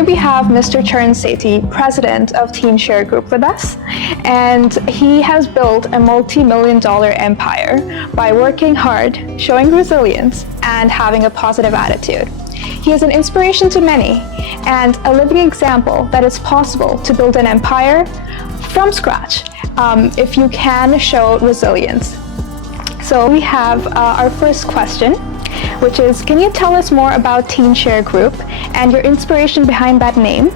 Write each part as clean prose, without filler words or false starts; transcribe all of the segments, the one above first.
today we have Mr. Charan Sethi, president of Tien Sher Group with us, and he has built a multi-million-dollar empire by working hard, showing resilience, and having a positive attitude. He is an inspiration to many and a living example that it's possible to build an empire from scratch if you can show resilience. So we have our first question, which is, can you tell us more about Tien Sher Group and your inspiration behind that name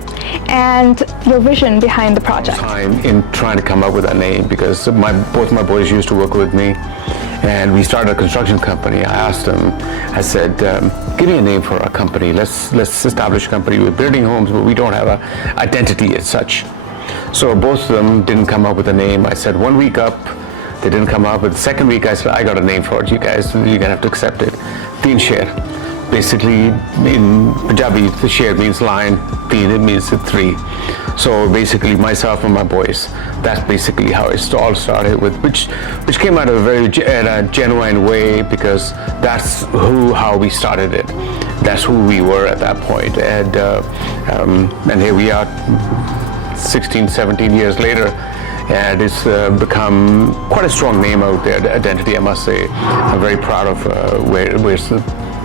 and your vision behind the project? Time in trying to come up with that name, because both my boys used to work with me, and we started a construction company. I asked them, I said, give me a name for our company. Let's establish a company. We're building homes, but we don't have an identity as such. So both of them didn't come up with a name. I said, 1 week up, they didn't come up. But the second week, I said, I got a name for it. You guys, you're gonna have to accept it. Tien Sher. Basically, in Punjabi, the Sher means lion. Tien, it means three. So basically, myself and my boys. That's basically how it all started with, which came out of a very genuine way, because that's how we started it. That's who we were at that point. And here we are, 16, 17 years later. And it's become quite a strong name out there, the identity, I must say. I'm very proud of where it's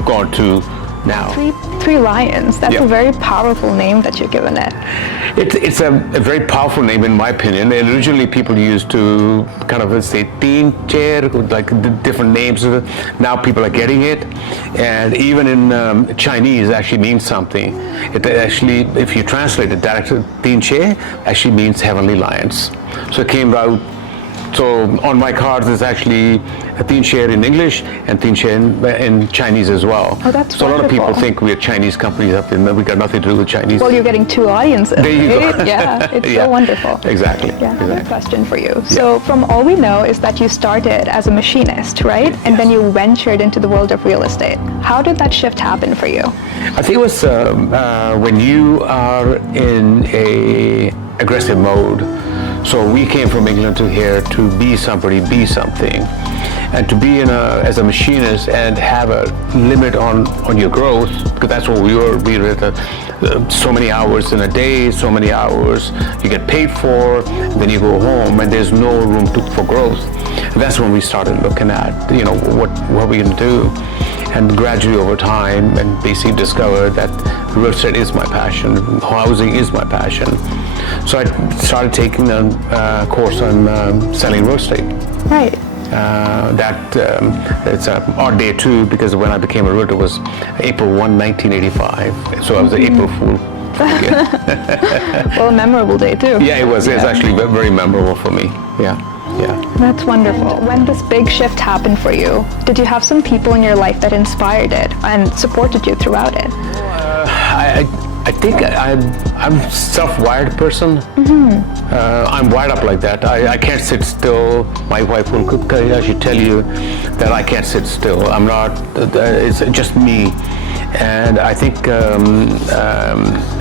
gone to now. Three lions. That's a very powerful name that you've given it. It's a very powerful name, in my opinion. And originally, people used to kind of say Tien Sher, like different names. Now people are getting it. And even in Chinese, it actually means something. It actually, if you translate it directly, Tien Sher actually means heavenly lions. So it came out. So on my cards, there's actually a Tien Sher in English and Tien Sher in Chinese as well. Oh, that's so wonderful. A lot of people think we're Chinese companies up there. We got nothing to do with Chinese. Well, you're getting two audiences. There you go. Yeah, it's so wonderful. Exactly. Yeah, another question for you. So from all we know is that you started as a machinist, right? And then you ventured into the world of real estate. How did that shift happen for you? I think it was when you are in a aggressive mode. So we came from England to here to be somebody, be something, and to be as a machinist and have a limit on your growth, because that's what we were. We were at so many hours in a day, so many hours you get paid for, then you go home, and there's no room for growth. And that's when we started looking at, what are we going to do? And gradually over time, and basically discovered that real estate is my passion, housing is my passion. So I started taking a course on selling real estate. Right. It's an odd day too, because when I became a realtor was April 1, 1985. So I was an April Fool. Well, a memorable day too. Yeah, it was. Yeah. It's actually very memorable for me. Yeah. That's wonderful. When this big shift happened for you, did you have some people in your life that inspired it and supported you throughout it? I think I'm a self-wired person. Mm-hmm. I'm wired up like that. I can't sit still. My wife will actually tell you that I can't sit still. I'm not. It's just me. And I think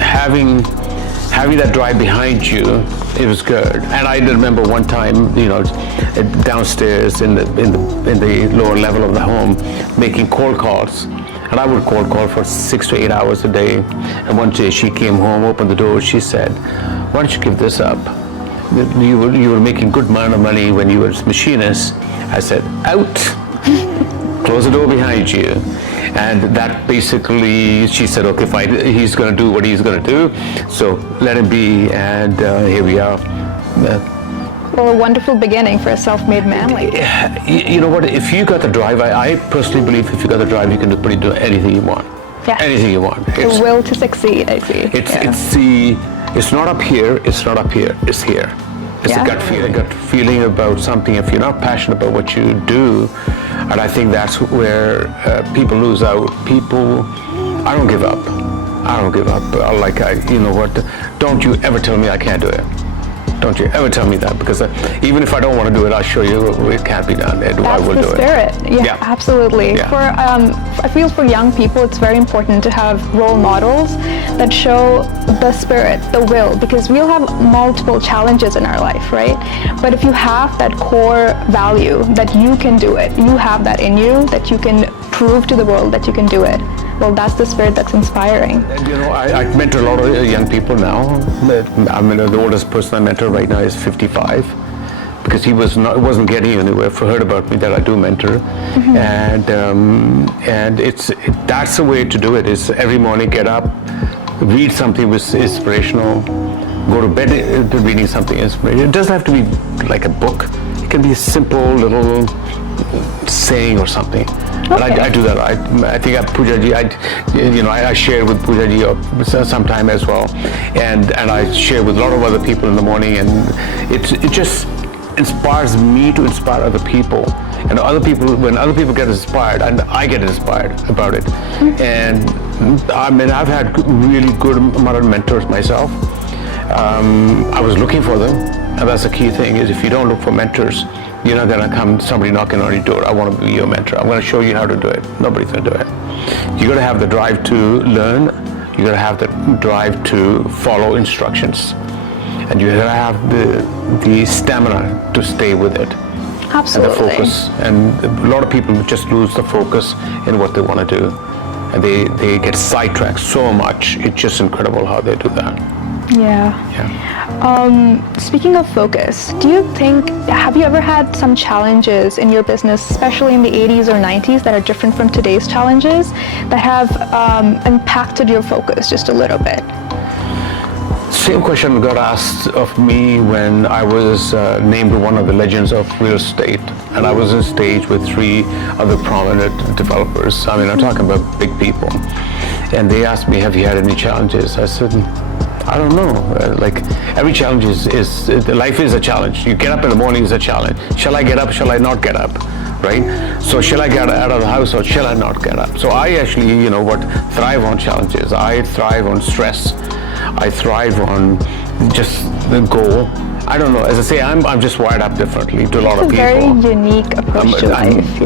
having that drive behind you, it was good. And I remember one time, downstairs in the lower level of the home, making cold calls. And I would cold call for 6 to 8 hours a day. And one day she came home, opened the door, she said, why don't you give this up? You were making good amount of money when you were a machinist. I said, out. Close the door behind you. And that basically, she said, okay, he's going to do what he's going to do. So let him be. And here we are. Well, a wonderful beginning for a self-made man like you. You know what? If you got the drive, I personally believe if you got the drive, you can do anything you want. Yeah. Anything you want. The will to succeed, I see. It's not up here. It's not up here. It's here. It's a gut feeling about something. If you're not passionate about what you do, and I think that's where people lose out. I don't give up. You know what? Don't you ever tell me I can't do it. Don't you ever tell me that, because even if I don't want to do it, I'll show you it can't be done. I will do it. That's the spirit. Yeah, absolutely. Yeah. I feel for young people, it's very important to have role models that show the spirit, the will, because we'll have multiple challenges in our life, right? But if you have that core value that you can do it, you have that in you, that you can prove to the world that you can do it, well, that's the spirit that's inspiring. And I mentor a lot of young people now. I mean, the oldest person I mentor right now is 55, because he wasn't getting anywhere. Heard about me that I do mentor, and that's the way to do it. Is every morning get up, read something which is inspirational, go to bed reading something inspirational. It doesn't have to be like a book. It can be a simple little saying or something. And I do that. I think Pujaji, I share with Pujaji sometime as well, and I share with a lot of other people in the morning, and it just inspires me to inspire other people, and when other people get inspired, and I get inspired about it. And I mean, I've had really good amount of mentors myself. I was looking for them, and that's the key thing, is if you don't look for mentors, you're not going to come somebody knocking on your door, I want to be your mentor, I'm going to show you how to do it. Nobody's going to do it. You got to have the drive to learn, you got to have the drive to follow instructions, and you got to have the stamina to stay with it. Absolutely. And the focus. And a lot of people just lose the focus in what they want to do, and they get sidetracked so much. It's just incredible how they do that. Yeah. Speaking of focus, have you ever had some challenges in your business, especially in the 80s or 90s, that are different from today's challenges, that have impacted your focus just a little bit? Same question got asked of me when I was named one of the legends of real estate, and I was on stage with 3 other prominent developers. I mean, I'm talking about big people, and they asked me, have you had any challenges? I said, I don't know. Like, every challenge is life is a challenge. You get up in the morning is a challenge. Shall I get up? Shall I not get up? Right? So shall I get out of the house or shall I not get up? So I actually, thrive on challenges. I thrive on stress. I thrive on just the goal. I don't know. As I say, I'm just wired up differently to a lot of people. It's a very unique approach to life.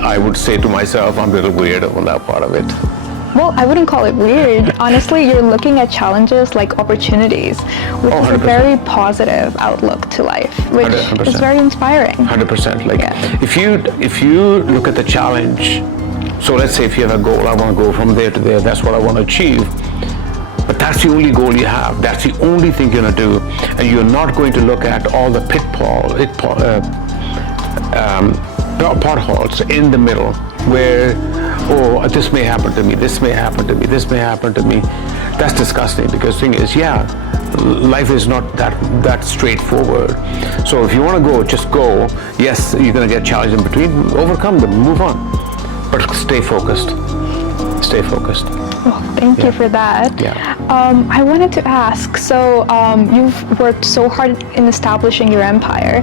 I would say to myself, I'm a little weird on that part of it. Well, I wouldn't call it weird. Honestly, you're looking at challenges like opportunities, which is a very positive outlook to life, which 100%. Is very inspiring. 100%. Like, if you look at the challenge, so let's say if you have a goal, I want to go from there to there, that's what I want to achieve. But that's the only goal you have. That's the only thing you're going to do. And you're not going to look at all the potholes in the middle where, oh, this may happen to me, this may happen to me, this may happen to me. That's disgusting, because the thing is, life is not that straightforward. So if you want to go, just go. Yes, you're going to get challenges in between, overcome them, move on. But stay focused. Stay focused. Well, thank you for that. Yeah. I wanted to ask, so you've worked so hard in establishing your empire.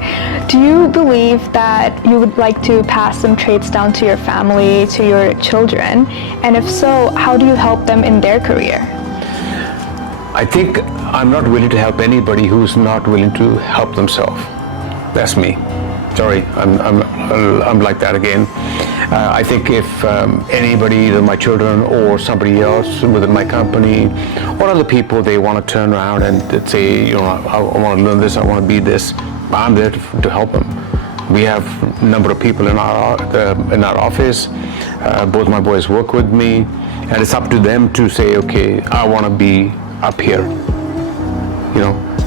Do you believe that you would like to pass some traits down to your family, to your children? And if so, how do you help them in their career? I think I'm not willing to help anybody who's not willing to help themselves. That's me. Sorry, I'm like that again. I think if anybody, either my children or somebody else within my company or other people, they want to turn around and say, I want to learn this, I want to be this, I'm there to help them. We have a number of people in our office. Both my boys work with me, and it's up to them to say, okay, I want to be up here.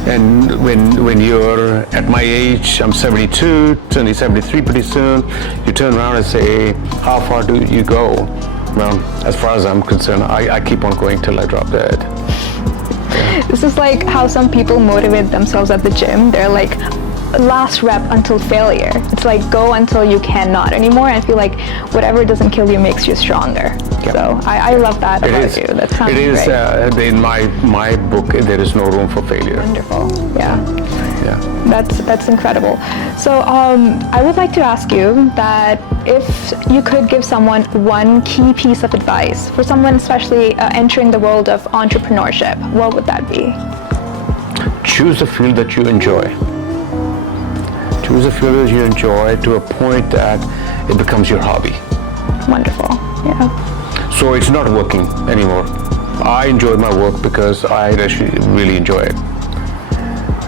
And when you're at my age, I'm 72, turning 73 pretty soon, you turn around and say, how far do you go? Well, as far as I'm concerned, I keep on going till I drop dead. This is like how some people motivate themselves at the gym. They're like, last rep until failure. It's like, go until you cannot anymore. And I feel like whatever doesn't kill you makes you stronger. Yep. So I love that about you. That sounds great. It is, in my book, there is no room for failure. Wonderful. Yeah. That's incredible. So I would like to ask you that if you could give someone one key piece of advice for someone especially entering the world of entrepreneurship, what would that be? Choose a field that you enjoy. Choose a field that you enjoy to a point that it becomes your hobby. Wonderful. Yeah. So it's not working anymore. I enjoy my work because I actually really enjoy it.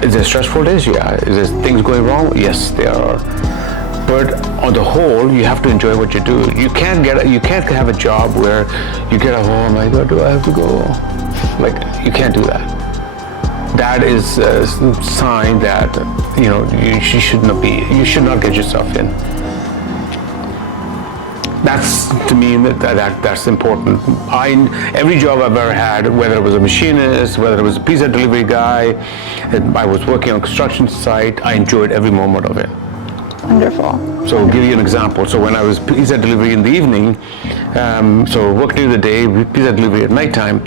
Is there stressful days? Yeah. Is there things going wrong? Yes, there are. But on the whole, you have to enjoy what you do. You can't have a job where you get home, oh my God, do I have to go? Like, you can't do that. That is a sign that, you should not get yourself in. That's, to me, that's important. Every job I've ever had, whether it was a machinist, whether it was a pizza delivery guy, I was working on a construction site, I enjoyed every moment of it. Wonderful. So I'll give you an example. So when I was pizza delivery in the evening, so work during the day, pizza delivery at nighttime,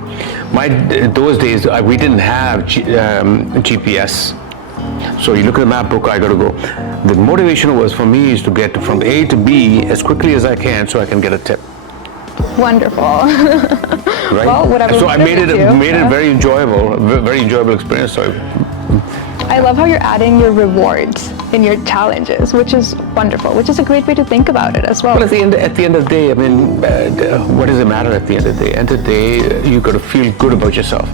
those days we didn't have GPS. So you look at the map book, I got to go. The motivation was for me is to get from A to B as quickly as I can so I can get a tip. Wonderful. Right? Well, whatever. So I made it very enjoyable experience. So I love how you're adding your rewards in your challenges, which is wonderful, which is a great way to think about it as well. But at the end of the day, I mean, what does it matter at the end of the day? At the end of the day, you got to feel good about yourself.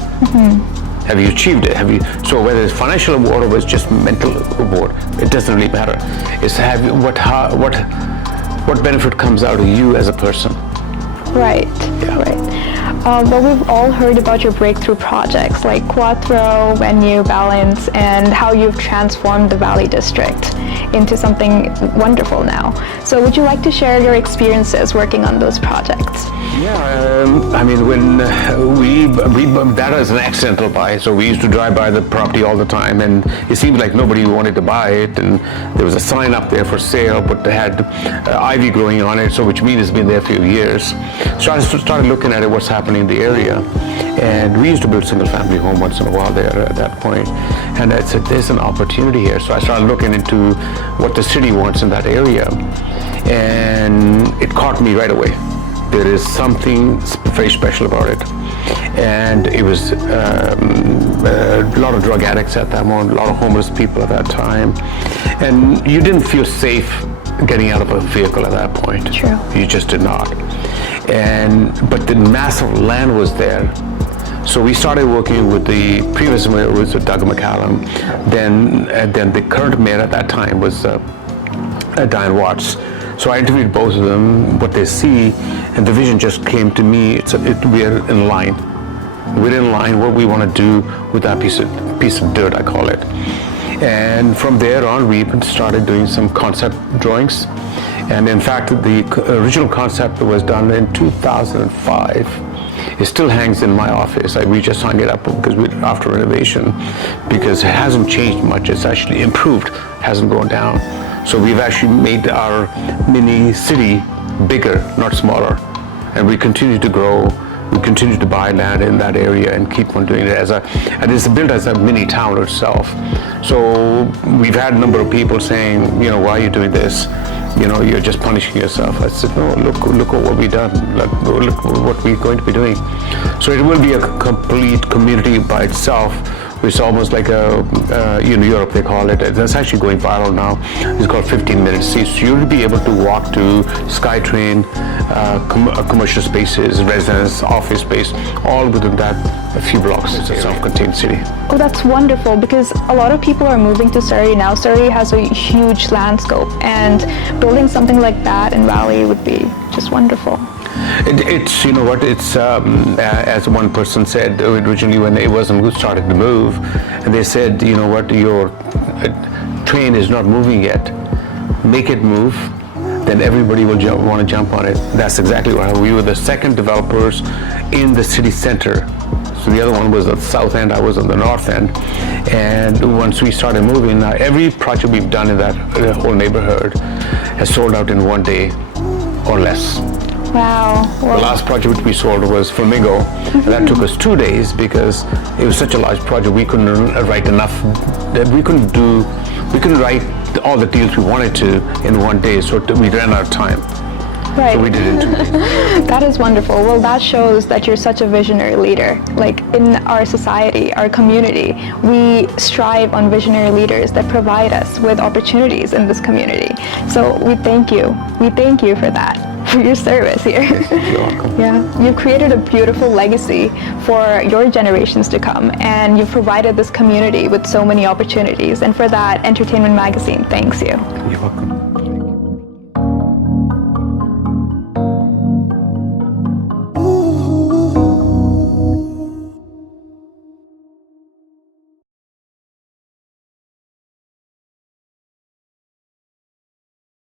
Have you achieved it? So whether it's financial reward or it's just mental reward, it doesn't really matter. It's what benefit comes out of you as a person. Right, right. Well, we've all heard about your breakthrough projects like Quattro, Venue, Balance, and how you've transformed the Valley District into something wonderful now. So would you like to share your experiences working on those projects? Yeah, I mean, when that was an accidental buy, so we used to drive by the property all the time, and it seemed like nobody wanted to buy it, and there was a sign up there for sale, but they had ivy growing on it, so which means it's been there a few years. So I started looking at it, what's happening in the area, and we used to build single-family home once in a while there at that point, and I said, there's an opportunity here. So I started looking into what the city wants in that area, and it caught me right away. There is something very special about it, and it was a lot of drug addicts at that moment, a lot of homeless people at that time, and you didn't feel safe getting out of a vehicle at that point. True. You just did not. But the massive land was there. So we started working with the previous mayor, was Doug McCallum. Then the current mayor at that time was Diane Watts. So I interviewed both of them, what they see, and the vision just came to me. We're in line. We're in line what we want to do with that piece of dirt, I call it. And from there on, we started doing some concept drawings. And in fact, the original concept was done in 2005. It still hangs in my office. We just hung it up after renovation, because it hasn't changed much. It's actually improved, hasn't gone down. So we've actually made our mini city bigger, not smaller. And we continue to grow. We continue to buy land in that area and keep on doing it and it's built as a mini town itself. So we've had a number of people saying, why are you doing this? You're just punishing yourself. I said, no, look at what we've done. Look what we're going to be doing. So it will be a complete community by itself. It's almost like in Europe they call it. It's actually going viral now. It's called 15-minute seats. So you'll be able to walk to SkyTrain, commercial spaces, residence, office space, all within that a few blocks. It's a self-contained city. Oh, that's wonderful, because a lot of people are moving to Surrey now. Surrey has a huge landscape, and building something like that in Valley would be just wonderful. It's as one person said originally when it wasn't started to move, and they said, your train is not moving yet. Make it move, then everybody will want to jump on it. That's exactly what we were the second developers in the city center. So the other one was at the south end, I was on the north end. And once we started moving, every project we've done in that whole neighborhood has sold out in 1 day or less. Wow. The last project which we sold was Flamingo, and that took us 2 days because it was such a large project. We couldn't write enough. We couldn't write all the deals we wanted to in 1 day, so we ran out of time. Right. So we did it in 2 days. That is wonderful. Well, that shows that you're such a visionary leader. Like in our society, our community, we strive on visionary leaders that provide us with opportunities in this community. So we thank you. We thank you for that, for your service here. You're welcome. Yeah, you've created a beautiful legacy for your generations to come, and you've provided this community with so many opportunities. And for that, Entertainment Magazine thanks you. You're welcome.